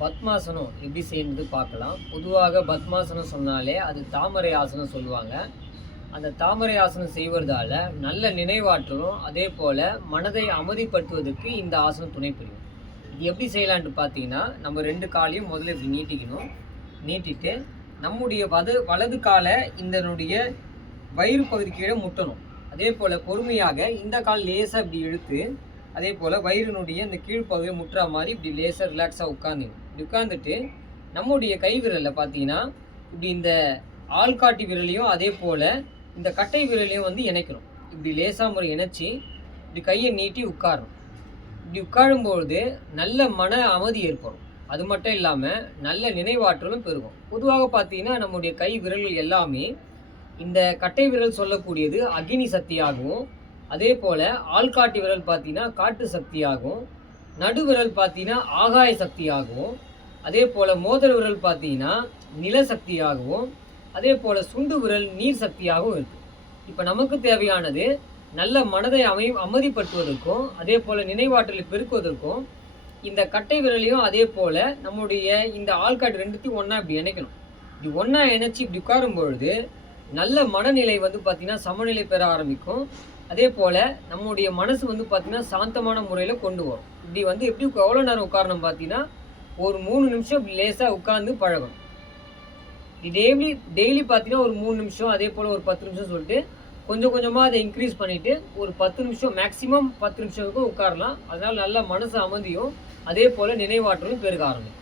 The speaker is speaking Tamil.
பத்மாசனம் எப்படி செய்யறது பார்க்கலாம். பொதுவாக பத்மாசனம் சொன்னாலே அது தாமரை ஆசனம் சொல்லுவாங்க. அந்த தாமரை ஆசனம் செய்வதால நல்ல நினைவாற்றலும் அதே போல் மனதை அமைதிப்படுத்துவதற்கு இந்த ஆசனம் துணை புரியும். இது எப்படி செய்யலான்ட்டு பார்த்தீங்கன்னா, நம்ம 2 காலையும் முதல்ல இப்படி நீட்டிக்கணும். நீட்டிட்டு நம்முடைய வலது காலை இதனுடைய வயிறு பகுதி கீழே முட்டணும். அதே போல் பொறுமையாக இந்த கால் லேசாக இப்படி இழுத்து அதே போல் வயிறினுடைய இந்த கீழ்ப்பகுதியை முட்டுற மாதிரி இப்படி லேசாக ரிலாக்ஸாக உட்காந்துங்க. இப்படி உட்காந்துட்டு நம்முடைய கை விரலில் பார்த்தீங்கன்னா இப்படி இந்த ஆள்காட்டி விரலையும் அதே போல் இந்த கட்டை விரலையும் வந்து இணைக்கணும். இப்படி லேசாக முறை இணைச்சி இப்படி கையை நீட்டி உட்காரணும். இப்படி உட்காரும்பொழுது நல்ல மன அமைதி ஏற்படும். அது மட்டும் இல்லாமல் நல்ல நினைவாற்றலும் பெருகும். பொதுவாக பார்த்தீங்கன்னா நம்முடைய கை விரல்கள் எல்லாமே இந்த கட்டை விரல் சொல்லக்கூடியது அக்னி சக்தியாகவும், அதே போல் ஆள்காட்டி விரல் பார்த்தீங்கன்னா காட்டு சக்தியாகவும், நடுவிரல் பார்த்தீங்கன்னா ஆகாய சக்தியாகவும், அதே போல் மோதிர விரல் பார்த்தீங்கன்னா நில சக்தியாகவும், அதே போல் சுண்டு விரல் நீர் சக்தியாகவும் இருக்குது. இப்போ நமக்கு தேவையானது நல்ல மனதை அமைதிப்படுத்துவதற்கும் அதே போல் நினைவாற்றலை பெருக்குவதற்கும் இந்த கட்டை விரலையும் அதே போல் நம்முடைய இந்த ஆள்காட்டி ரெண்டுத்தையும் ஒன்றா இப்படி இணைக்கணும். இப்படி ஒன்றா இணைச்சி இப்படி உட்காரும் பொழுது நல்ல மனநிலை வந்து பார்த்திங்கன்னா சமநிலை பெற ஆரம்பிக்கும். அதே போல் நம்முடைய மனசு வந்து பார்த்திங்கன்னா சாந்தமான முறையில் கொண்டு வரும். இப்படி வந்து எப்படி எவ்வளோ நேரம் உட்காரணும் பார்த்தீங்கன்னா ஒரு 3 நிமிஷம் இப்படி லேசாக உட்காந்து பழகணும். டெய்லி பார்த்தீங்கன்னா ஒரு 3 நிமிஷம் அதே போல் ஒரு 10 நிமிஷம் சொல்லிட்டு கொஞ்சம் கொஞ்சமாக அதை இன்க்ரீஸ் பண்ணிவிட்டு ஒரு 10 நிமிஷம் மேக்ஸிமம் 10 நிமிஷத்துக்கும் உட்காரலாம். அதனால் நல்ல மனசு அமைதியும் அதே போல் நினைவாற்றலும் பெருக ஆரம்பிக்கும்.